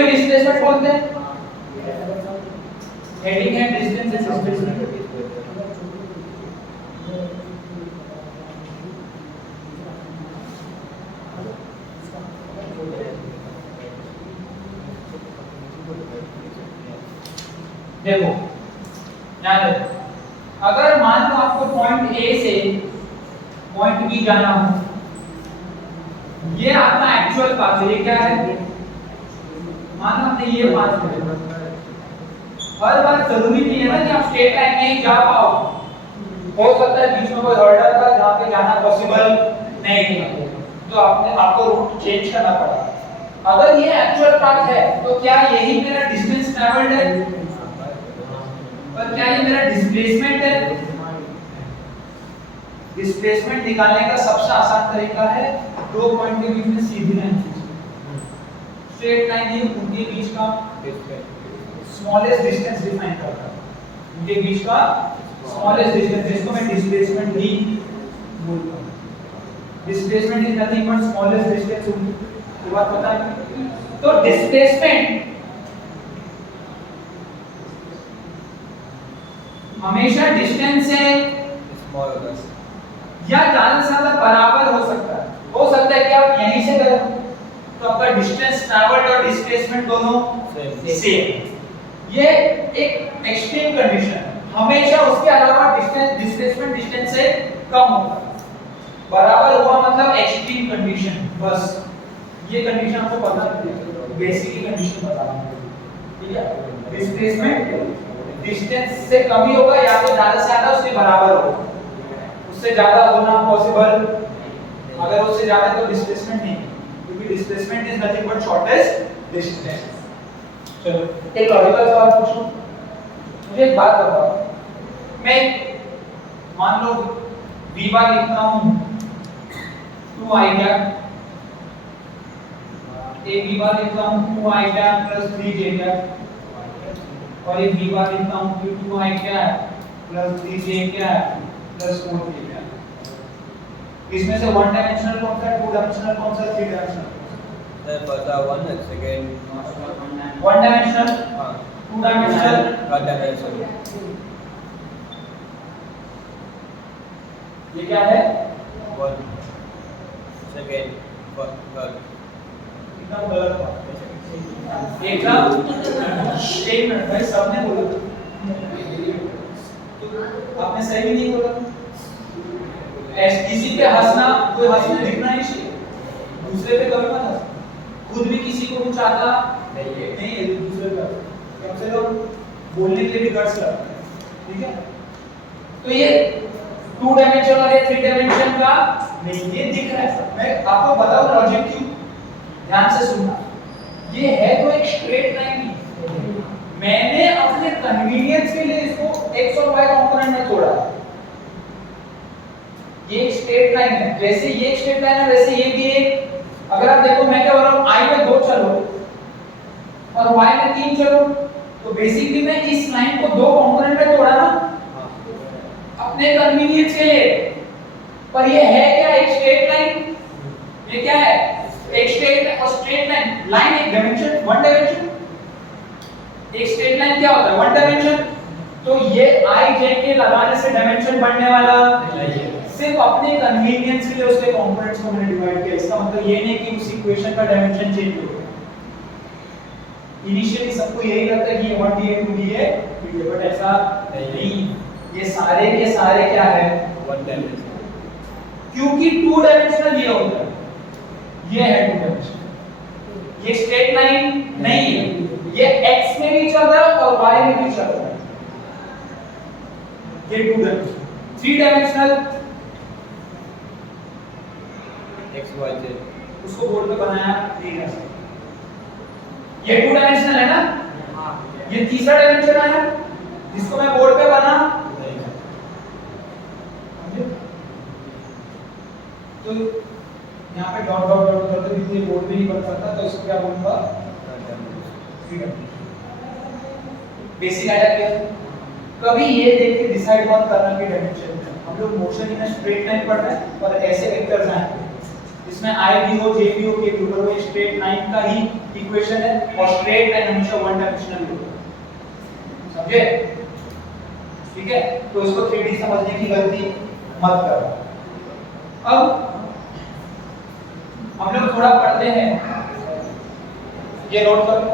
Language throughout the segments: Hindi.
ही डिस्प्लेसमेंट बोलते हैं। हेडिंग है डिस्टेंस एंड डिस्प्लेसमेंट। देखो ध्यान रखो, अगर मान लो आपको पॉइंट ए से पॉइंट बी जाना हो, ये आपका एक्चुअल पाथ है। ये क्या है? मान लो आपने ये पाथ लिया। हर बार जरूरी नहीं है ना कि आप स्ट्रेट लाइन में ही जा पाओ, हो सकता है बीच में कोई हर्डल का जहां पे जाना पॉसिबल नहीं है, तो आपको रूट चेंज करना पड़ा। अगर ये एक्चुअल पाथ है तो क्या यही मेरा डिस्टेंस ट्रैवल्ड है और क्या ये मेरा डिस्प्लेसमेंट है? डिस्प्लेसमेंट निकालने का सबसे आसान तरीका है दो पॉइंट के बीच में सीधी लाइन खींचना। स्ट्रेट लाइन ही उनके बीच का स्मॉलेस्ट डिस्टेंस डिफाइन करता है, उनके बीच का स्मॉलेस्ट डिस्टेंस, जिसको मैं डिस्प्लेसमेंट ही बोलता हूं। Displacement is nothing but smallest distance. ये बात पता है? तो डिस्प्लेसमेंट हमेशा डिस्टेंस से स्मॉल होगा या ज्यादा से ज्यादा बराबर हो सकता है। हो सकता है कि आप यहीं से गए तो आपका डिस्टेंस ट्रैवल्ड और डिस्प्लेसमेंट दोनों सेम। ये एक एक्सट्रीम कंडीशन है, हमेशा उसके अलावा डिस्टेंस डिस्प्लेसमेंट डिस्टेंस से कम होगा। बराबर हुआ मतलब एक्सट्रीम कंडीशन। बस ये कंडीशन आपको पता है, बेसिक कंडीशन बता रहा हूं, ठीक है? डिस्प्लेसमेंट डिस्टेंस से कम ही होगा या तो ज्यादा से ज्यादा उसके बराबर होगा। उससे ज्यादा होना पॉसिबल, अगर उससे ज्यादा तो डिस्प्लेसमेंट नहीं, क्योंकि displacement is nothing but shortest distance. चलो एक लॉजिकल सवाल पूछूं, मुझे एक बात बताओ। मैं मान लो v बार लिखता हूं 2i कैप, एक v बार लिखता हूं 2i cap plus 3j cap, और एक v बार लिखता हूं 2i cap plus 3j cap plus 4j cap. इसमें से वन डायमेंशनल कौन सा है, टू डायमेंशनल कौन सा है, थ्री डायमेंशनल? पता वन है सेकंड वन डायमेंशनल, हां टू डायमेंशनल, थर्ड डायमेंशन। ये क्या है? One second third. एकदम गलत बात, एकदम एक मिनट भाई, सबने बोला तो आपने सही भी नहीं बोला। किसी पे हंसना, कोई हंसने दिखना ही चाहिए, दूसरे पे कभी मत हंस। खुद भी किसी को कुछ आता नहीं है दूसरे का, कम से कम बोलने के लिए भी गट्स लगता है, ठीक है? तो ये टू डायमेंशन और ये थ्री डायमेंशन का नहीं, ये दिख रहा है। मैं आपको बताऊं लॉजिक क्यों, ध्यान से सुनना। ये है तो एक स्ट्रेट लाइन ही, मैंने अपने कन्वीनियंस के लिए इसको x और y कंपोनेंट में तोड़ा। ये एक स्ट्रेट लाइन है, जैसे ये एक स्ट्रेट लाइन है वैसे ये भी एक। अगर आप देखो मैं क्या बोल रहा हूं, i में 2 चलो और y में 3 चलो, तो बेसिकली मैं इस लाइन को 2 कंपोनेंट में तोड़ा ना अपने कन्वीनियंस के लिए। पर ये है क्या? एक स्ट्रेट लाइन। ये क्या है? एक स्ट्रेट और स्ट्रेट लाइन, लाइन एक डायमेंशन, वन डायमेंशन। एक स्ट्रेट लाइन क्या होता है? One dimension. तो ये i j के लगाने से डायमेंशन बढ़ने वाला नहीं है, सिर्फ अपने कन्वीनियंस के लिए उसके कंपोनेंट्स को मैंने डिवाइड किया। इसका मतलब ये नहीं कि उस इक्वेशन का डायमेंशन चेंज हो गया। इनिशियली सबको यही लगता है कि ये 1d है 2d है, बट ऐसा नहीं। ये सारे के सारे क्या है? One dimension. क्योंकि टू डायमेंशनल ये होता है, ये है टू डायमेंशनल। ये स्ट्रेट लाइन नहीं है, ये x में भी चल रहा है और y में भी चल रहा है। ये two dimensional. Three dimensional x y z उसको बोर्ड पे बनाया ठीक है। ये टू डायमेंशनल है ना? हां। ये तीसरा डायमेंशन आया जिसको मैं बोर्ड पे बना नहीं। तो यहाँ पे डॉट डॉट डॉट करते भी ये बोर्ड में नहीं बन सकता, तो इसको क्या बोलूंगा? Basic idea clear? कभी ये देख के डिसाइड मत करना कि डायमेंशन। हम लोग मोशन इन स्ट्रेट लाइन पढ़ रहे हैं और ऐसे वेक्टर्स आएंगे, इसमें I भी हो, J भी हो, K भी हो, वो स्ट्रेट लाइन का ही इक्वेशन है और स्ट्रेट लाइन हमेशा वन डायमेंशनल होता है, समझे? ठीक है, तो इसको 3D समझने की गलती मत करो। अब हम लोग थोड़ा पढ़ते हैं, ये नोट कर लो।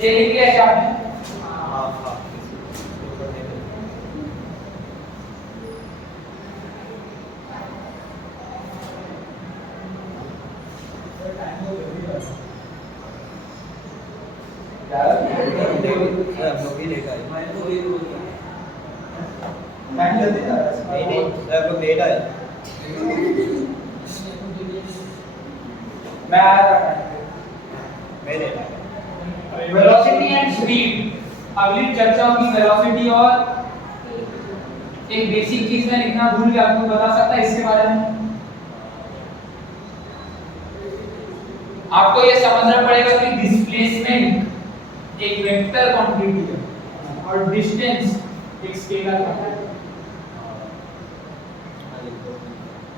ये लिख लिया क्या आपने? हाँ। हम लोग भी देखा है। टाइम जल्दी जा रहा है। नहीं, हम लोग लेट आए। मैं आया था। मैं लेट आया। वेलोसिटी एंड स्पीड, अगली चर्चा होगी वेलोसिटी और एक बेसिक चीज मैं लिखना भूल गया, आपको बता सकता है इसके बारे में? आपको ये समझना पड़ेगा कि डिस्प्लेसमेंट एक वेक्टर क्वांटिटी है और डिस्टेंस एक स्केलर क्वांटिटी है।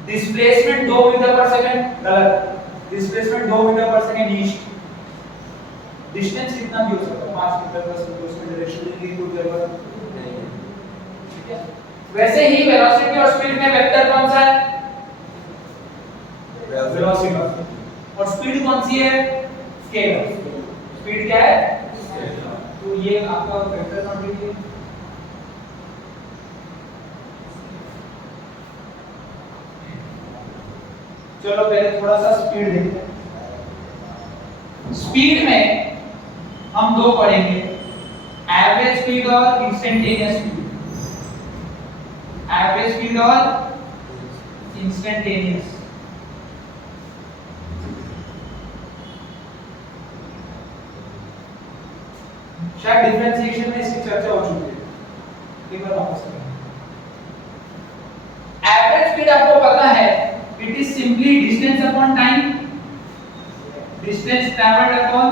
डिस्प्लेसमेंट 2 मीटर पर सेकंड गलत, डिस्प्लेसमेंट 2 मीटर पर सेकंड ईस्ट। डिस्टेंस कितना भी हो सकता है, 5 मीटर पर सेकंड, उसमें डायरेक्शन की कोई जरूरत नहीं है, ठीक है? वैसे ही वेलोसिटी और स्पीड में वेक्टर कौन सा है? वेलोसिटी। और स्पीड कौन सी है? स्केलर। स्पीड क्या है? तो ये आपका वेक्टर क्वांटिटी है। चलो पहले थोड़ा सा स्पीड देखते हैं। स्पीड में हम दो पढ़ेंगे, एवरेज स्पीड और इंस्टेंटेनियस स्पीड। एवरेज स्पीड और इंस्टेंटेनियस। शायद डिफरेंशिएशन में इसकी चर्चा हो चुकी है, एक बार वापस करें। एवरेज स्पीड आपको पता है, it is simply distance upon time, distance travelled upon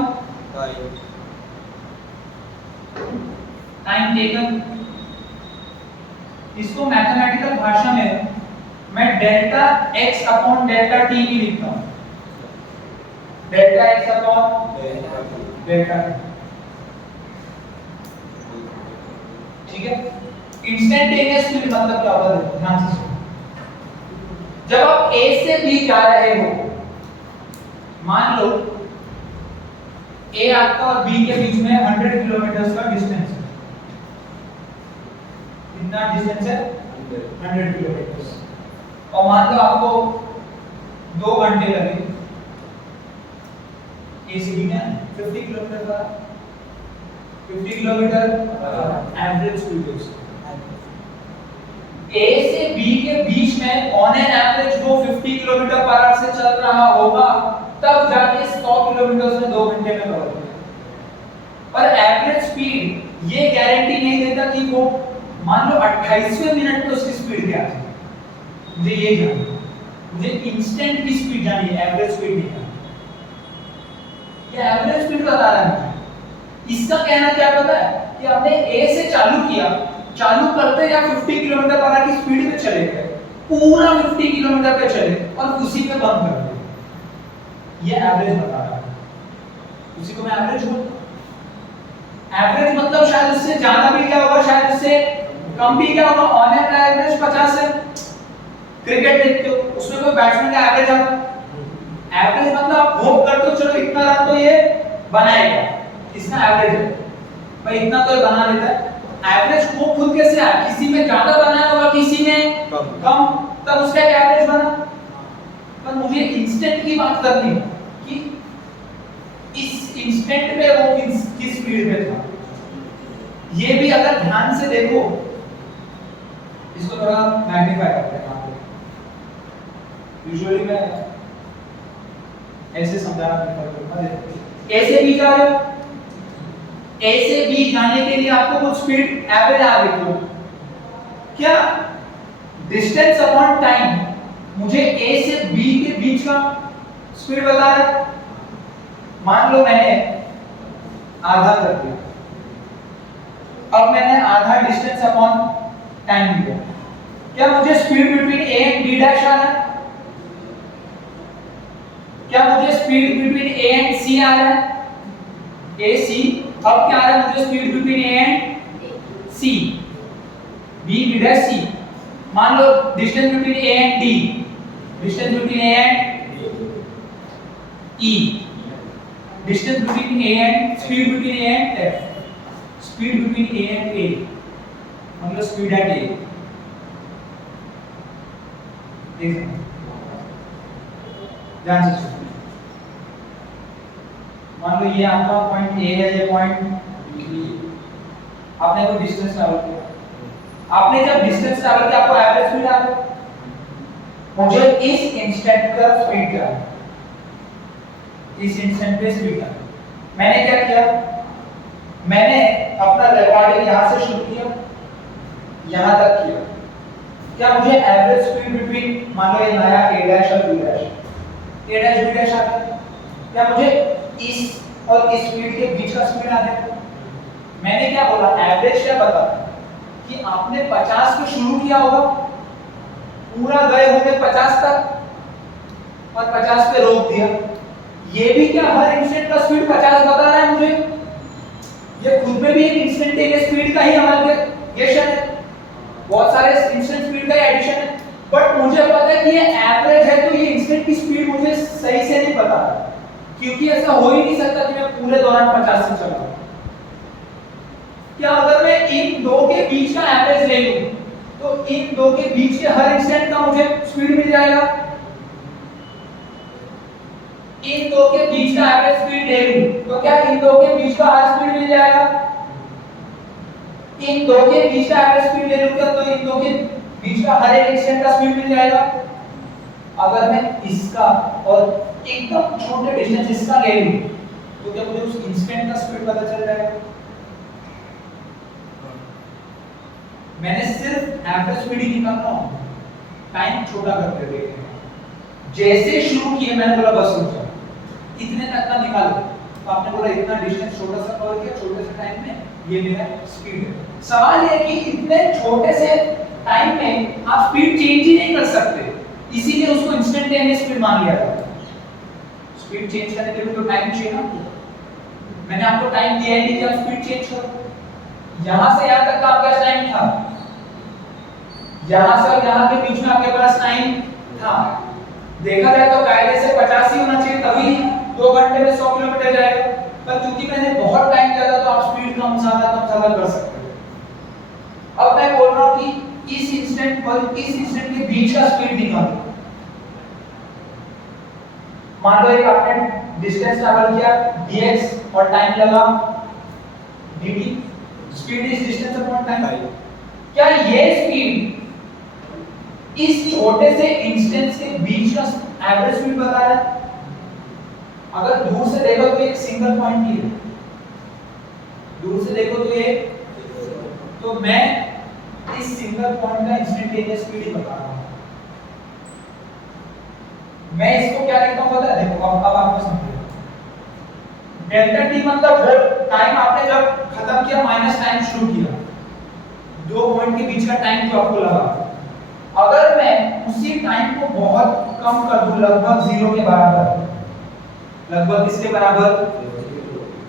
time taken. इसको मैथमेटिकल भाषा में मैं delta x upon delta t भी लिखता हूं, delta x upon delta t, ठीक है? इंस्टेंटेनियस स्पीड मतलब क्या होता है, ध्यान से सुनो। जब आप A से B जा रहे हो, मान लो A आपका और B के बीच में 100 किलोमीटर का डिस्टेंस है। कितना डिस्टेंस है? 100 किलोमीटर। और मान लो आपको 2 घंटे लगे A से B में 50 किलोमीटर का, 50 किलोमीटर एवरेज स्पीड है। A से B के बीच में ऑन एन एवरेज वो 50 किलोमीटर पर आवर से चल रहा होगा, तब जाके 100 किलोमीटर में 2 घंटे में कवर होगा। पर एवरेज स्पीड ये गारंटी नहीं देता कि वो मान लो 28वें मिनट में उसकी स्पीड क्या है। मुझे ये जानना, मुझे इंस्टेंट की स्पीड जाननी है, एवरेज स्पीड नहीं जाननी। ये एवरेज स्पीड बता रहा है। इसका कहना क्या पता है कि आपने A से चालू किया, चालू करते या 50 किलोमीटर पर आवर की स्पीड पे चले गए, पूरा 50 किलोमीटर पे चले और उसी पे बंद कर दिया। ये एवरेज बता रहा है, उसी को मैं एवरेज बोलता हूं। एवरेज मतलब शायद उससे ज्यादा भी गया होगा, शायद उससे कम भी गया होगा। ऑन एन एवरेज 50 है। क्रिकेट देखते हो, उसमें कोई बैट्समैन का एवरेज आता है। एवरेज मतलब आप होप करते हो चलो इतना रन तो ये बनाएगा, इसका एवरेज है भाई, इतना तो बना लेता है। एवरेज को खुद कैसे आया? किसी में ज्यादा बनाया होगा, किसी में कम, तब उसका क्या एवरेज बना। पर मुझे इंस्टेंट की बात करनी है कि इस इंस्टेंट पे वो किस स्पीड पे था। ये भी अगर ध्यान से देखो, इसको थोड़ा मैग्नीफाई करते हैं यहाँ पे। यूजुअली मैं ऐसे समझाना प्रेफर करता हूं। ए से बी जा रहे हो, A से B जाने के लिए आपको कुछ स्पीड एवरेज आ गई तो क्या डिस्टेंस अपॉन टाइम मुझे A से B के बीच का स्पीड बता रहा है। मान लो मैंने आधा कर दिया, अब मैंने आधा डिस्टेंस अपॉन टाइम लिया, क्या मुझे speed between A and B dash आ रहा है? क्या मुझे speed between A and C आ रहा है? ए सी। अब क्या आ रहा है मुझे speed between A and C, B B dash C. मान लो distance between A and D, distance between A and E, distance between A and speed between A and F, speed between A and A, मतलब स्पीड एट ए। देखो ध्यान से सुनो, मान लो ये आपका पॉइंट ए है, ये पॉइंट बी है। आपने कोई डिस्टेंस ट्रैवल किया, आपने जब डिस्टेंस ट्रैवल किया आपको एवरेज स्पीड आ गई। मुझे इस इंस्टेंट का स्पीड क्या है, इस इंस्टेंट पे स्पीड क्या है। मैंने क्या किया, मैंने अपना रिकॉर्डिंग यहां से शुरू किया, यहां तक किया। क्या मुझे एवरेज स्पीड बिटवीन, मान लो ये नया a डैश और b dash, a dash b dash आ गया, क्या मुझे इस और इस स्पीड के बीच का स्पीड आ गया? मैंने क्या बोला, एवरेज क्या बता कि आपने 50 पे शुरू किया होगा, पूरा गए होंगे 50 तक और 50 पे रोक दिया। ये भी क्या हर इंस्टेंट का स्पीड 50 बता रहा है मुझे? ये खुद में भी एक इंस्टेंटेनियस स्पीड का ही अमलगेशन है, बहुत सारे इंस्टेंट स्पीड का एडिशन है। बट मुझे पता है कि ये एवरेज है, तो ये इंस्टेंट की स्पीड मुझे सही से नहीं पता, क्योंकि ऐसा हो ही नहीं सकता कि मैं पूरे दौरान 50 से चला। क्या अगर मैं इन दो के बीच का एवरेज ले लूं, तो इन दो के बीच के हर इंस्टेंट का मुझे स्पीड मिल जाएगा। इन दो के बीच का एवरेज स्पीड ले लूं, तो क्या इन दो के बीच का हर स्पीड मिल जाएगा? इन दो के बीच का एवरेज स्पीड ले लूंगा तो इन दो के बीच का हर एक इंस्टेंट का स्पीड मिल जाएगा। अगर मैं इसका और एकदम छोटे डिस्टेंस इसका ले लूं, तो क्या मुझे उस इंस्टेंट का स्पीड पता चल जाएगा? मैंने सिर्फ एवरेज स्पीड ही निकालना है, टाइम छोटा करते देखें। जैसे शुरू किए मैंने बोला बस रुक जाओ, इतने तक का निकालो, तो आपने बोला इतना डिस्टेंस छोटा सा कवर किया छोटे से टाइम में, ये मेरा स्पीड है। सवाल ये है कि इतने छोटे से टाइम में आप स्पीड चेंज ही नहीं कर सकते, इसीलिए उसको इंस्टेंटेनियस स्पीड मान लिया जाता है। स्पीड चेंज करने के लिए तो टाइम चाहिए ना, मैंने आपको टाइम दिया ही नहीं कि आप स्पीड चेंज करो। यहां से यहां तक का आपका टाइम था, यहां से और यहां के बीच में आपके पास टाइम था। देखा जाए तो कायदे से 50 ही होना चाहिए, तभी 2 घंटे में 100 किलोमीटर जाएगा। पर क्योंकि मैंने बहुत टाइम दिया था, तो आप स्पीड कम ज्यादा कर सकते हो। अब मैं बोल रहा हूं कि इस इंस्टेंट और इस इंस्टेंट के बीच का स्पीड निकालो। मान लो एक आपने डिस्टेंस ट्रैवल किया dx और टाइम लगा dt, speed is distance upon time. क्या ये स्पीड इस छोटे से इंस्टेंस के बीच का एवरेज स्पीड बता रहा है? अगर दूर से देखो तो एक सिंगल पॉइंट ही है, दूर से देखो तो ये, तो मैं इस सिंगल पॉइंट का इंस्टेंटेनियस स्पीड ही बता रहा हूं। मैं इसको क्या लिखता हूं पता है? देखो अब आपको समझ डेल्टा टी मतलब वो टाइम आपने जब खत्म किया माइनस टाइम शुरू किया, 2 पॉइंट के बीच का टाइम जो आपको लगा। अगर मैं उसी टाइम को बहुत कम कर दूं, लगभग 0 के बराबर, लगभग किसके बराबर,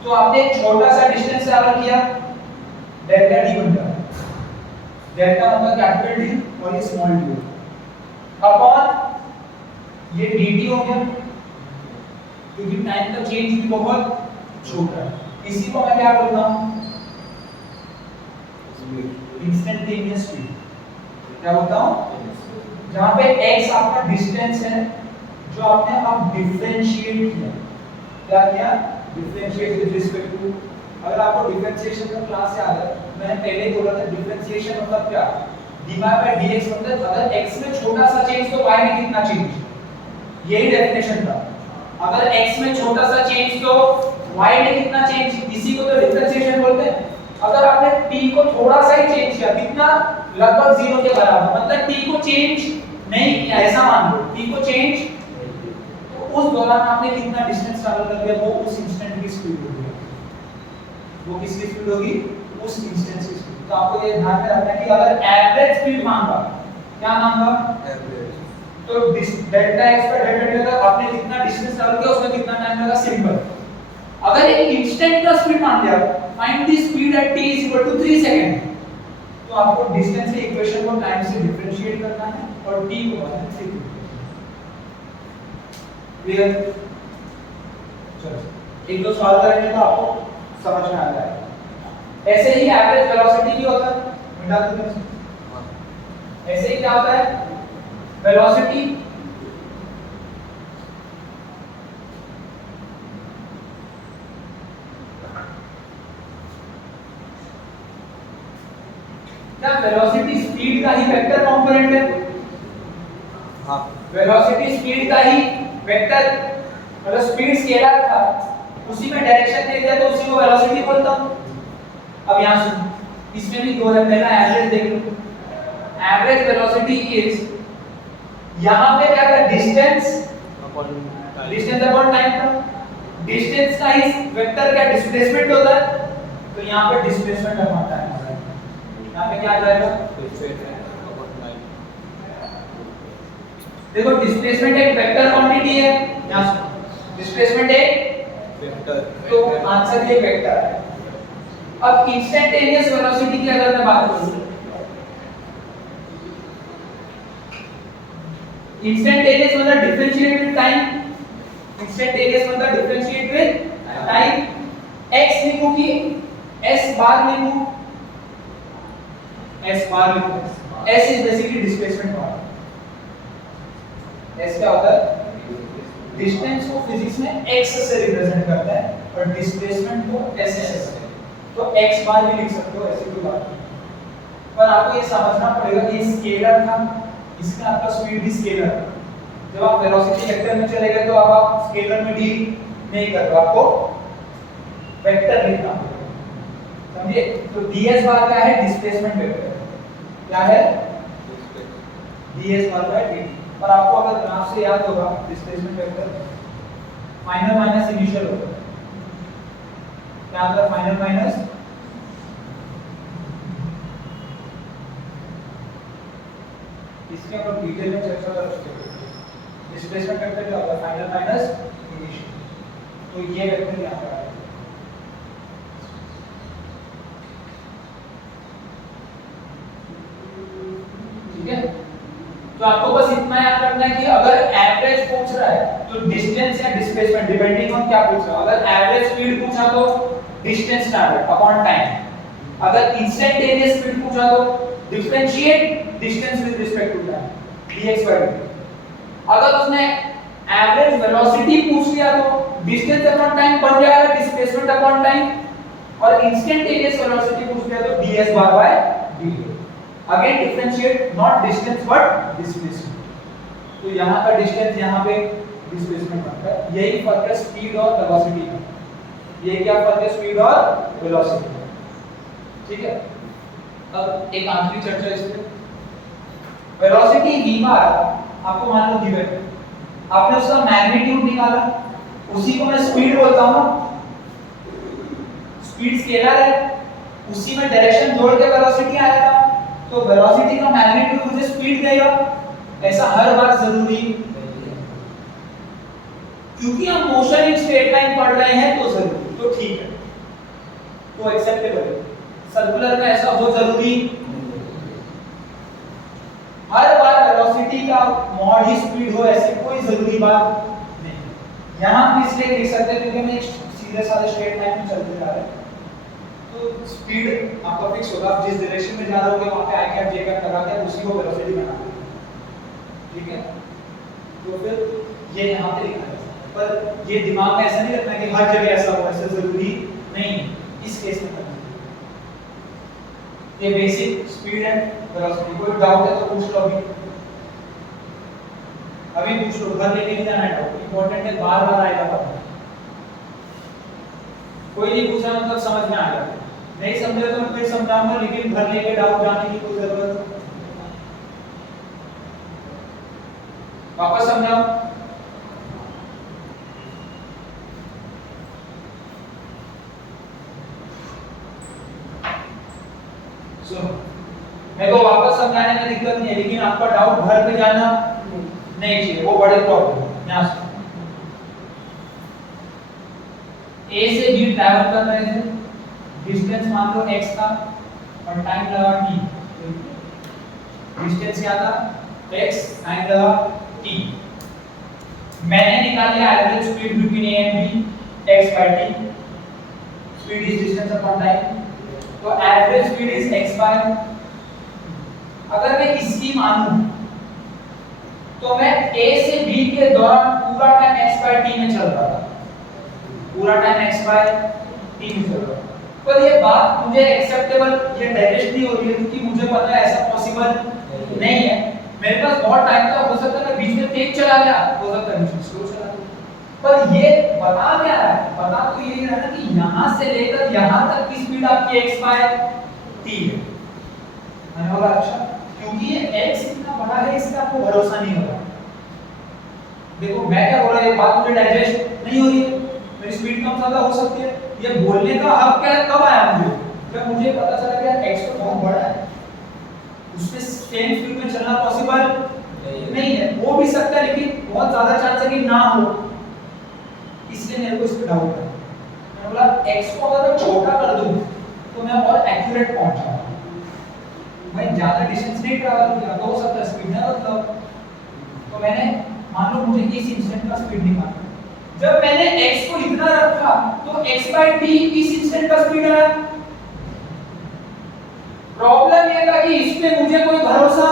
तो आपने एक छोटा सा डिस्टेंस ट्रैवल किया, डेल्टा डी बन गया। डेल्टा मतलब कैपिटल डी और ये स्मॉल डी अपॉन ये dt हो गया, क्योंकि टाइम का चेंज भी बहुत छोटा है। इसी को मैं क्या बोलता हूं? Instantaneous speed. क्या बोलता हूं? जहां पे x आपका डिस्टेंस है जो आपने अब डिफरेंशिएट किया। क्या किया? Differentiate with respect to. अगर आपको डिफरेंशिएशन का क्लास याद है, मैंने पहले ही बोला था डिफरेंशिएशन मतलब क्या, dy by dx मतलब अगर x में छोटा सा चेंज तो y में कितना चेंज, यही डेफिनेशन था। अगर x में छोटा सा चेंज तो y में कितना चेंज, इसी को तो डिफरेंशिएशन बोलते हैं। अगर आपने t को थोड़ा सा ही चेंज किया, कितना, लगभग 0 के बराबर, मतलब t को चेंज नहीं किया, ऐसा मान लो t को चेंज, तो उस दौरान आपने कितना डिस्टेंस ट्रैवल कर दिया, वो उस इंस्टेंट की स्पीड होगी। वो किसकी स्पीड होगी? उस इंस्टेंस की स्पीड। तो आपको ये ध्यान में रखना है कि अगर एवरेज स्पीड मांगा, क्या मांगा? एवरेज। तो डेल्टा x पर डेल्टा t का आपने कितना डिस्टेंस ट्रैवल किया उसमें कितना टाइम लगा, सिंपल। अगर एक इंस्टेंट का स्पीड मान लिया, find the speed at t = 3 second, तो आपको डिस्टेंस के इक्वेशन को टाइम से डिफरेंशिएट करना है और t को माइनस से। क्लियर? चलो एक दो सवाल करेंगे तो आपको समझ में आ जाएगा। ऐसे ही एवरेज वेलोसिटी की होता है, मिटा दो। ऐसे ही क्या होता है वेलोसिटी, क्या वेलोसिटी स्पीड का ही वेक्टर कंपोनेंट है? हाँ। वेलोसिटी स्पीड का ही वेक्टर, मतलब स्पीड स्केलर था, उसी में डायरेक्शन दे दिया तो उसी को वेलोसिटी बोलता हूं। अब यहां सुनो, इसमें भी दो है, पहला एवरेज देख लो। एवरेज वेलोसिटी इज, यहां पे क्या था, डिस्टेंस अपॉन टाइम था। डिस्टेंस का ही वेक्टर क्या डिस्प्लेसमेंट होता है, तो यहां पे डिस्प्लेसमेंट अपॉन टाइम होगा। यहां पे क्या आ जाएगा, देखो डिस्प्लेसमेंट एक वेक्टर क्वांटिटी है, यहां डिस्प्लेसमेंट एक वेक्टर, तो आंसर ये वेक्टर है। अब इंस्टेंटेनियस वेलोसिटी की अगर मैं बात करूं, इंस्टेंटेनियस मतलब डिफरेंशिएट विद टाइम, इंस्टेंटेनियस मतलब डिफरेंशिएट विद टाइम। x लिखूं कि s बार लिखूं, s बार लिखूं, s is basically displacement bar. s क्या होता है, डिस्टेंस को फिजिक्स में x से रिप्रेजेंट करता है और डिस्प्लेसमेंट को s से। तो x बार भी लिख सकते हो, ऐसी कोई बात नहीं। पर आपको ये समझना पड़ेगा कि ये स्केलर था, इसमें आपका स्पीड भी स्केलर था। जब आप वेलोसिटी वेक्टर में चले गए तो अब आप स्केलर में डील नहीं कर रहे, आपको वेक्टर लिखना होगा, समझिए। तो ds बार क्या है, डिस्प्लेसमेंट वेक्टर। क्या है, ds बार है dt। और आपको अगर ग्राफ से याद होगा displacement vector final minus initial होगा। क्या होता है फाइनल माइनस, इसके ऊपर डिटेल में चर्चा कर चुके हैं। डिस्प्लेसमेंट वेक्टर क्या होता है, फाइनल माइनस इनिशियल। तो ये वेक्टर यहां पर आएगा। ठीक है, तो आपको बस इतना याद रखना है कि अगर एवरेज पूछ रहा है तो डिस्टेंस या डिस्प्लेसमेंट डिपेंडिंग ऑन क्या पूछ रहा है। अगर एवरेज स्पीड पूछा तो डिस्टेंस ट्रैवल्ड अपॉन टाइम। अगर इंस्टेंटेनियस स्पीड पूछा तो differentiate distance with respect to time, dx/dt। अगर उसने एवरेज वेलोसिटी पूछ लिया तो डिस्टेंस अपॉन टाइम बन जाएगा डिस्प्लेसमेंट अपॉन टाइम, और इंस्टेंटेनियस वेलोसिटी पूछ लिया तो ds/dt। Again differentiate not distance but displacement. तो यहां का डिस्टेंस, यहां पे डिस्प्लेसमेंट बनता है। यही फर्क है स्पीड और वेलोसिटी का। ये क्या फर्क है स्पीड और वेलोसिटी का, ठीक है। अब एक आखिरी चर्चा इस पे, वेलोसिटी v बार आपको मान लो गिवन है, आपने उसका मैग्नीट्यूड निकाला, उसी को मैं स्पीड बोलता हूं ना। स्पीड स्केलर है, उसी में डायरेक्शन जोड़ के वेलोसिटी आएगा, तो वेलोसिटी का मैग्नीट्यूड मुझे स्पीड देगा। ऐसा हर बार जरूरी, क्योंकि हम मोशन इन स्ट्रेट लाइन पढ़ रहे हैं तो जरूरी, तो ठीक है, तो एक्सेप्टेबल है। सर्कुलर में ऐसा हो जरूरी, हर बार वेलोसिटी का मॉड ही स्पीड हो, ऐसी कोई जरूरी बात नहीं। यहां हम इसलिए लिख सकते हैं क्योंकि हम एक सीधे साधे स्ट्रेट लाइन में चलते जा रहे हैं, तो स्पीड आपका फिक्स होगा। आप जिस डायरेक्शन में जा रहे होगे वहां पे आई कैप जे कैप लगा के उसी को वेलोसिटी बना देंगे, ठीक है। तो फिर ये यहां पे लिखा है, पर ये दिमाग में ऐसा नहीं रखना कि हर जगह ऐसा हो, ऐसा जरूरी नहीं। इस केस में करना ये बेसिक स्पीड एंड वेलोसिटी। कोई डाउट है तो पूछ लो, अभी पूछ लो, घर लेके नहीं जाना है डाउट, इंपॉर्टेंट है, बार बार आएगा पता। कोई नहीं पूछा मतलब समझ में आ गया, नहीं समझे तो मैं फिर समझाऊंगा, लेकिन घर लेके डाउट जाने की कोई जरूरत नहीं। वापस समझाओ। समझाने में दिक्कत नहीं है, लेकिन आपका डाउट घर पे जाना नहीं चाहिए, वो बड़े प्रॉब्लम यहाँ से। ए से बी ट्रैवल कर रहे थे, डिस्टेंस मान लो x था और टाइम लगा t। डिस्टेंस क्या था x, टाइम लगा t। मैंने निकाल लिया average speed between a and b x by t। Speed is distance upon time, तो average speed is x by। अगर मैं इसकी मानूं तो मैं a से b के दौरान पूरा टाइम x by t में चल रहा था, पूरा टाइम x by t में चल रहा था। पर ये बात मुझे एक्सेप्टेबल, ये डाइजेस्ट नहीं हो रही है, क्योंकि मुझे पता है ऐसा पॉसिबल नहीं है। मेरे पास बहुत टाइम था, हो सकता है बीच में तेज चला गया, हो सकता है बीच में स्लो चला गया, पर ये बता क्या रहा है, बता तो यही रहा है कि यहां से लेकर यहां तक की स्पीड आपकी x by t है। मैंने बोला अच्छा, क्योंकि ये x इतना बड़ा है, इसका आपको भरोसा नहीं हो रहा। देखो मैं क्या बोल रहा हूं, ये बात मुझे डाइजेस्ट नहीं हो रही है, मेरी स्पीड कम ज्यादा हो सकती है। ये बोलने का हक क्या कब आया मुझे, जब मुझे पता चला कि x तो बहुत बड़ा है, उसमें सेम स्पीड में चलना पॉसिबल नहीं है। हो भी सकता है लेकिन बहुत ज्यादा चांस है कि ना हो, इसलिए मेरे को इस पे डाउट है। मैंने बोला x को अगर मैं छोटा कर दूं तो मैं और एक्यूरेट पहुंच जाऊंगा, मैं ज्यादा डिस्टेंस नहीं ट्रैवल किया तो हो सकता है स्पीड ना बदलाव। तो मैंने मान लो मुझे इस इंस्टेंट का स्पीड निकालना, जब मैंने x को इतना रखा तो x by t इस इंस्टेंट का स्पीड आया। प्रॉब्लम ये था कि इसमें मुझे कोई भरोसा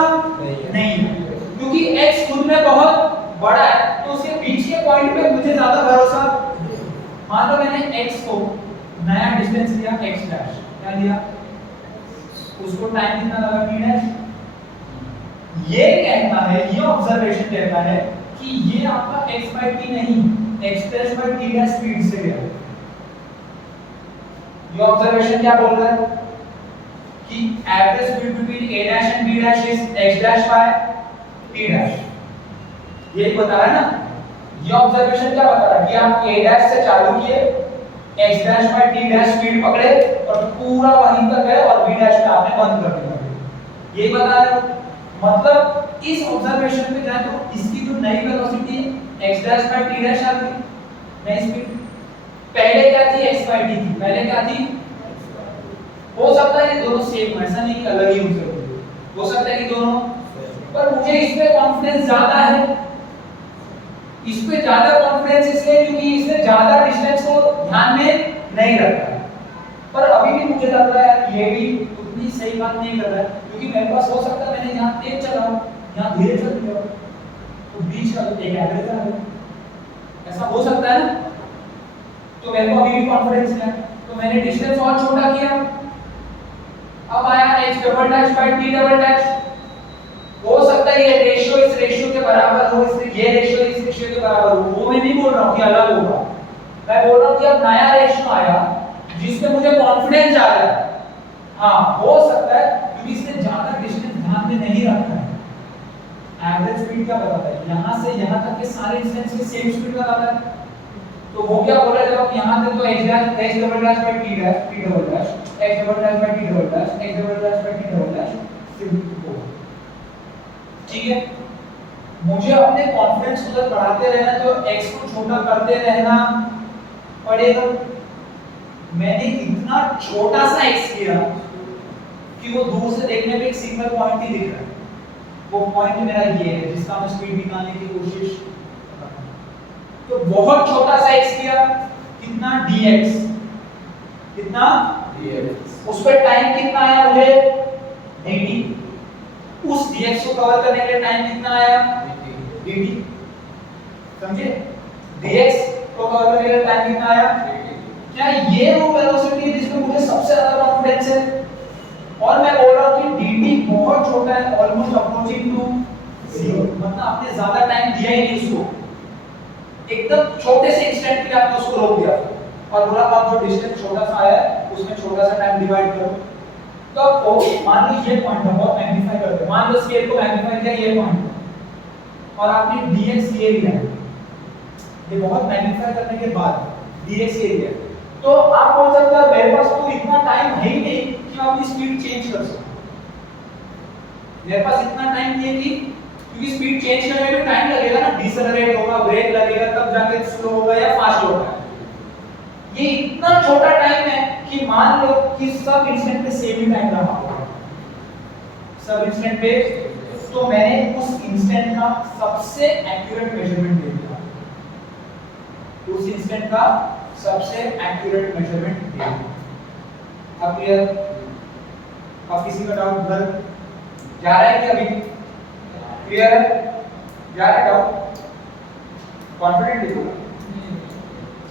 नहीं है, क्योंकि x खुद में बहुत बड़ा है, तो उसके बीच के पॉइंट पे मुझे ज्यादा भरोसा। मान लो मैंने x को नया डिस्टेंस लिया x डैश, क्या लिया, उसको टाइम कितना लगा t डैश। ये कहता है, ये ऑब्जर्वेशन कहता है कि ये आपका x by t नहीं, x dash by t dash speed से गया। ये ऑब्जर्वेशन क्या बोल रहा है कि average speed between a dash and b dash is x dash by t dash. ये बता रहा है ना, ये ऑब्जर्वेशन क्या बता रहा है कि आप a डैश से चालू किए, x dash by t dash speed पकड़े और पूरा वहीं तक गए और b डैश पे आपने बंद कर दिया। ये बता रहा है, मतलब इस ऑब्जर्वेशन पे जाए तो इसकी जो नई velocity x dash by t dash आ गई, नई स्पीड। पहले क्या थी x by t थी, पहले क्या थी, हो सकता है ये दोनों सेम, ऐसा नहीं कि अलग ही हो सकता है कि दोनों, पर मुझे इस पे कॉन्फिडेंस ज्यादा है। इस पे ज्यादा कॉन्फिडेंस इसलिए क्योंकि इसने ज्यादा डिस्टेंस को ध्यान में नहीं रखा है। पर अभी भी मुझे लग रहा है ये भी उतनी सही बात नहीं कर रहा है, क्योंकि मेरे पास हो सकता है मैंने यहाँ तेज चलाऊं, यहाँ धीरे चल दिया, तो बीच का एक एवरेज आ गया, ऐसा हो सकता है ना। तो मेरे को अभी भी कॉन्फिडेंस है, तो मैंने डिस्टेंस और छोटा किया। अब आया h double dash by t double dash. हो सकता है ये रेशियो इस रेशियो के बराबर हो, इसलिए ये रेशियो इस रेशियो के बराबर हो, वो मैं नहीं बोल रहा हूँ कि अलग होगा, मैं बोल रहा हूँ कि अब नया रेशियो आया जिसमें मुझे कॉन्फिडेंस आ रहा है। हाँ हो सकता है क्योंकि इसने ज्यादा डिस्टेंस ध्यान में नहीं रखा है। एवरेज स्पीड क्या बताता है, यहाँ से यहाँ तक के सारे डिस्टेंस की सेम स्पीड बताता है। तो वो क्या बोला, जब आप यहाँ तक तो h double dash by t dash, t double dash, x double dash by t double dash, x double dash by t double dash, ठीक है। मुझे अपने कॉन्फिडेंस को बढ़ाते रहना, तो x को छोटा करते रहना पड़ेगा। मैंने इतना छोटा सा x किया कि वो दूर से देखने पे एक सिंगल पॉइंट ही दिख रहा है। वो पॉइंट मेरा ये है जिसका मैं स्पीड निकालने की कोशिश, तो बहुत छोटा सा x किया, कितना dx, कितना dx, उस पर टाइम कितना आया मुझे dt, उस dx को कवर करने के लिए टाइम कितना आया dt, समझे। dx को कवर करने के लिए टाइम कितना आया, क्या ये वो वेलोसिटी है जिसमें मुझे सबसे ज्यादा कॉन्फिडेंस है। और मैं बोल रहा हूं कि dt बहुत छोटा है, ऑलमोस्ट अप्रोचिंग टू 0, मतलब आपने ज्यादा टाइम दिया ही नहीं उसको, एकदम छोटे से इंस्टेंट के लिए आपने उसको रोक दिया और बोला आप जो डिस्टेंस छोटा सा आया है उसमें छोटा सा टाइम डिवाइड करो। तो ओके, मान लो ये पॉइंट है, बहुत मैग्नीफाई करते हैं, मान लो स्केल को मैग्नीफाई किया ये पॉइंट और आपने dx ले लिया, ये बहुत मैग्नीफाई करने के बाद dx ले लिया, तो आप बोल सकते हो मेरे पास तो इतना टाइम है ही नहीं कि मैं अपनी स्पीड चेंज कर सकूं। मेरे पास इतना टाइम ये थी क्योंकि स्पीड चेंज करने में टाइम लगेगा ना, डिसेलरेट होगा, ब्रेक लगेगा, तब जाके स्लो होगा या फास्ट होगा। ये इतना छोटा टाइम है कि मान लो कि सब इंस्टेंट पे सेम ही टाइम रहा होगा, सब इंस्टेंट पे, तो मैंने उस इंस्टेंट का सबसे एक्यूरेट मेजरमेंट ले लिया, उस इंस्टेंट का सबसे एक्यूरेट मेजरमेंट ले लिया। अब क्लियर? अब किसी का डाउट उधर जा रहा है कि अभी क्लियर है? जा रहा है डाउट? कॉन्फिडेंट लिखो,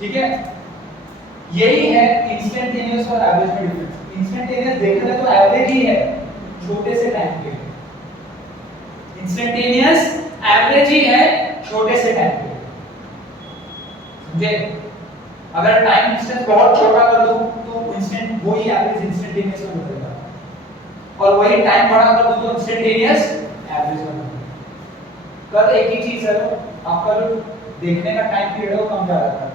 ठीक है? यही है इंस्टेंटेनियस और एवरेज में डिफरेंस। इंस्टेंटेनियस देखा जाए तो एवरेज ही है छोटे से टाइम के लिए, इंस्टेंटेनियस एवरेज ही है छोटे से टाइम के लिए, समझे? अगर टाइम डिस्टेंस बहुत छोटा कर दूं तो इंस्टेंट वही एवरेज इंस्टेंटेनियस में बदल जाता है, और वही टाइम बड़ा कर दूं तो इंस्टेंटेनियस एवरेज में बदल जाता है। कर एक ही चीज है, आपका जो देखने का टाइम पीरियड है वो कम जा रहा है,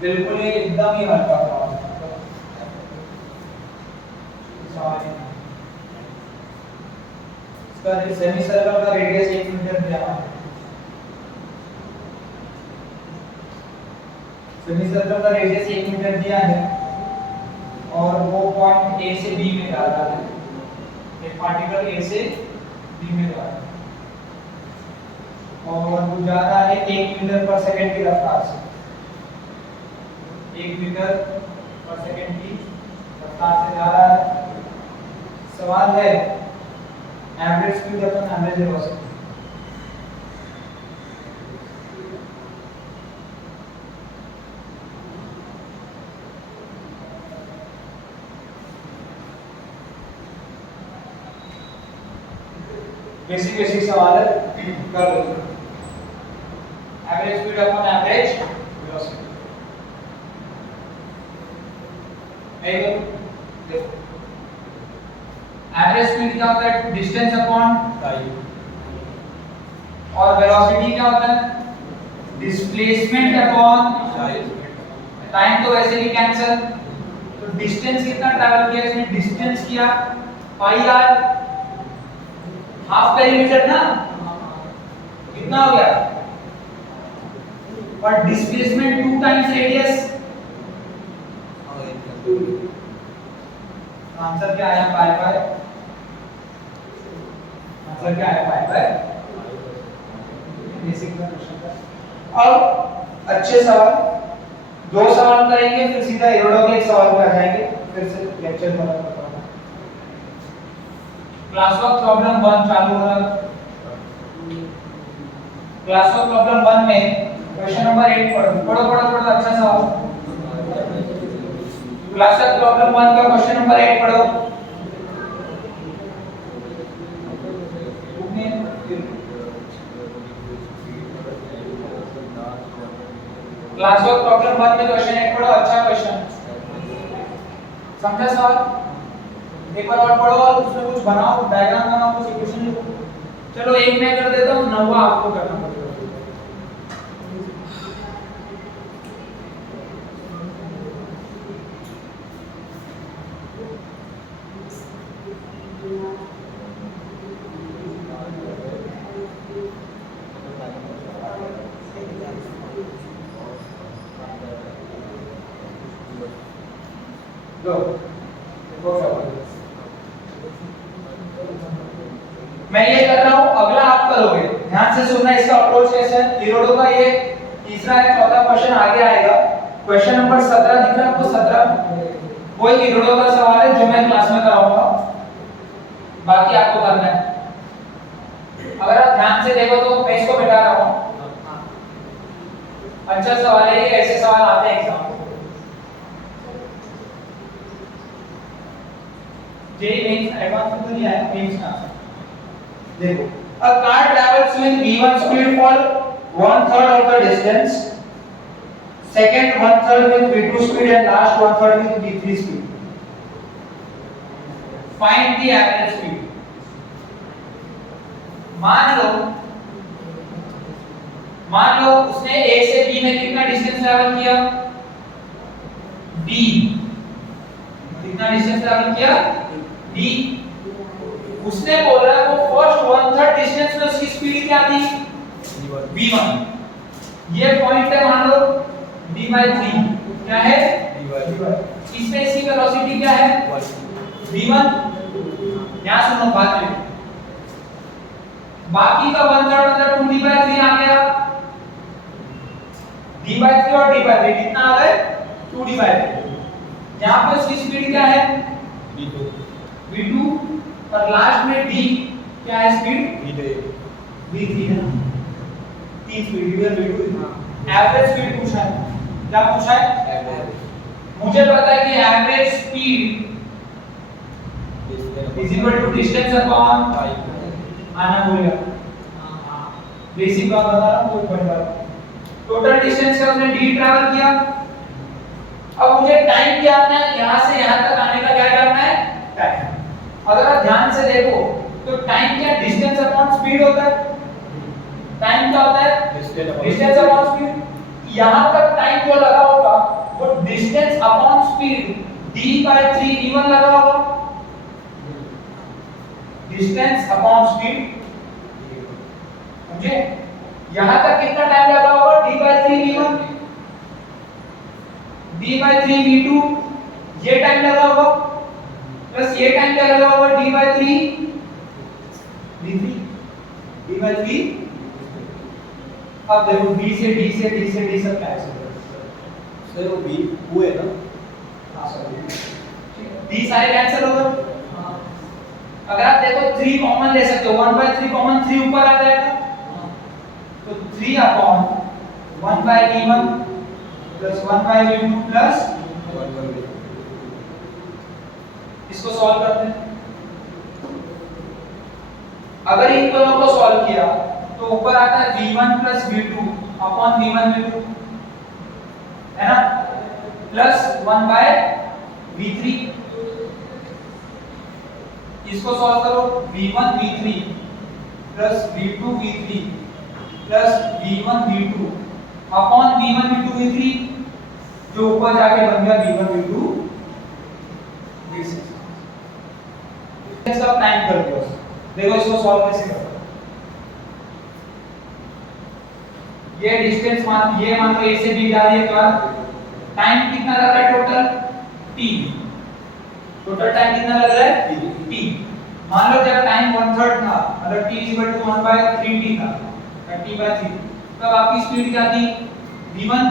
बिल्कुल ये एकदम ही हल्का था। इसका सेमी सर्कल का रेडियस 1 मीटर दिया है, सेमी सर्कल का रेडियस 1 मीटर दिया है, और वो पॉइंट ए से बी में जा रहा है, एक पार्टिकल ए से बी में जा रहा है, और वो जा रहा है 1 मीटर पर सेकंड की रफ्तार से, 1 मीटर पर सेकंड की रफ्तार से जा रहा है। सवाल है एवरेज स्पीड अपन एवरेज वेलोसिटी, बेसिक सवाल है, कर लो। एवरेज स्पीड अपन एवरेज वेलोसिटी, देखो एवरेज स्पीड क्या होता है? डिस्टेंस अपॉन टाइम, और वेलोसिटी क्या होता है? Displacement upon time. तो वैसे भी कैंसिल, तो डिस्टेंस कितना ट्रैवल किया इसने? डिस्टेंस किया पाई आर, हाफ पेरीमीटर ना, कितना हो गया? और डिस्प्लेसमेंट 2 टाइम्स रेडियस, आंसर क्या आया? पाई बाय, आंसर क्या आया? Pi by. बेसिक का क्वेश्चन था। अब अच्छे सवाल, 2 सवाल करेंगे फिर सीधा एरोडो के एक सवाल पे आ जाएंगे, फिर से लेक्चर खत्म करता हूं। क्लास वर्क प्रॉब्लम 1 चालू हो रहा है। क्लास वर्क प्रॉब्लम 1 में क्वेश्चन नंबर 8 पढ़ो, अच्छा सवाल। क्लास वर्क प्रॉब्लम 1 का क्वेश्चन नंबर 8 पढ़ो। क्लास वर्क प्रॉब्लम 1 में क्वेश्चन 8 पढ़ो, अच्छा क्वेश्चन, समझा सवाल? एक बार और पढ़ो और उसमें कुछ बनाओ, डायग्राम बनाओ, कुछ इक्वेशन लिखो। चलो एक मैं कर देता हूं, 9वां आपको करना पड़ेगा। मैं ये कर रहा हूं, अगला आप करोगे, ध्यान से सुनना। इसका अप्रोच कैसा है? इरोडो का ये तीसरा है, चौथा क्वेश्चन आगे आएगा। क्वेश्चन नंबर 17 दिख रहा है आपको? 17 वही इरोडो का सवाल है जो मैं क्लास में कराऊंगा, बाकी आपको करना है। अगर आप ध्यान से देखो तो मैं इसको मिटा रहा हूं, अच्छा सवाल है ये, ऐसे सवाल आते हैं एग्जाम में। जेई मेंस एडवांस में तो नहीं आया, मेंस में आता है। देखो, a car travels with v1 speed for 1/3 of the distance, second 1/3 with v2 speed and last 1/3 with v3 speed. Find the average speed. मान लो उसने A से B में कितना डिस्टेंस ट्रैवल किया? B कितना डिस्टेंस ट्रैवल किया? d उसने बोला वो फर्स्ट 1/3 डिस्टेंस में उसकी स्पीड क्या थी v1 ये पॉइंट है मान लो d/3 क्या है इसमें इसकी वेलोसिटी क्या है v1 यहां सुनो बात में बाकी का 1/3 मतलब 2d/3 आ गया d/3 और d/3 कितना आ गए 2d/3 यहां पे उसकी स्पीड क्या है v2 और लास्ट में d क्या है स्पीड v3 है तीन स्पीड v2 एवरेज स्पीड पूछा है क्या पूछा है मुझे पता है कि average speed is equal to distance upon आना बोलेगा बेसिक बात बता रहा हूं कोई बड़ी बात टोटल डिस्टेंस है उसने d ट्रैवल किया अब मुझे टाइम जानना है यहां से यहां तक आने का क्या करना है टाइम अगर आप ध्यान से देखो तो टाइम क्या डिस्टेंस अपॉन स्पीड होता है टाइम क्या होता है डिस्टेंस अपॉन स्पीड यहां तक टाइम जो लगा होगा वो distance upon speed d/3 v1 लगा होगा डिस्टेंस अपॉन स्पीड समझे यहां तक कितना टाइम लगा होगा d/3 v1 d/3 v2 ये टाइम लगा होगा प्लस ये टाइम क्या लगा होगा d/3 v3 d/3 अब देखो d से d से d से d सब कैंसिल सर वो बी हुए ना हां सर d सारे कैंसिल हो गए अगर आप देखो 3 कॉमन ले सकते हो 1/3 कॉमन 3 ऊपर आ जाएगा तो 3 upon 1/v1 plus 1/v2 plus इसको सॉल्व करते हैं अगर इन दोनों को सॉल्व किया तो ऊपर आता है v1 plus v2 upon v1 v2 है ना प्लस 1/v3 इसको सॉल्व करो v1 v3 plus v2 v3 plus v1 v2 upon v1 v2 v3 जो ऊपर जाके बन गया v1 v2 v6 इसका टाइम कर दो देखो इसको सॉल्व कैसे करते ये डिस्टेंस मान ये मान लो a से b जा रही है तो टाइम कितना लग रहा है टोटल t टोटल टाइम कितना लग रहा है t मान लो जब टाइम 1/3 था मतलब t 1/3t था t/3 तब आपकी स्पीड क्या थी v1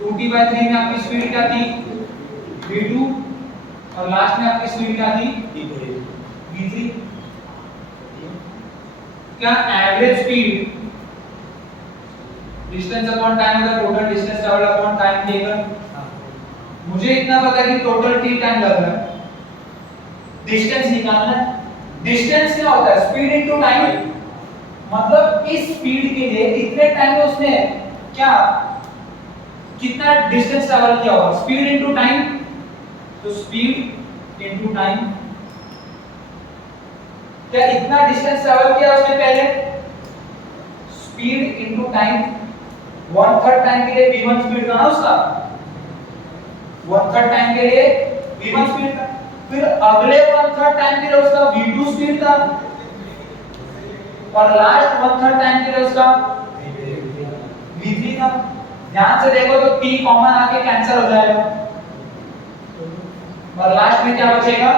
2t/3 में आपकी स्पीड क्या थी v2 और लास्ट में आपकी स्पीड क्या थी v3 क्या average speed distance upon time अगर total distance travel upon time देगा मुझे इतना पता है कि टोटल t टाइम लग रहा है डिस्टेंस निकालना डिस्टेंस क्या होता है स्पीड इनटू टाइम मतलब इस स्पीड के लिए इतने टाइम में उसने क्या कितना डिस्टेंस ट्रैवल किया होगा स्पीड इनटू टाइम तो स्पीड इनटू टाइम क्या इतना डिस्टेंस ट्रैवल किया उसने पहले स्पीड इनटू टाइम 1/3 टाइम के लिए v1 स्पीड था ना उसका 1/3 टाइम के लिए v1 स्पीड था फिर अगले 1/3 टाइम के लिए उसका v2 स्पीड था और लास्ट 1/3 टाइम के लिए उसका v3 था ध्यान से देखो तो t कॉमन आके कैंसिल हो जाएगा और लास्ट में क्या बचेगा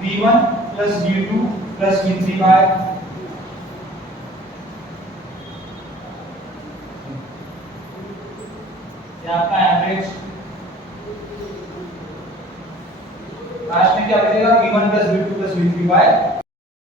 v1 plus v2 plus v3 bye ये आपका एवरेज लास्ट में क्या बचेगा v1 plus v2 plus v3 bye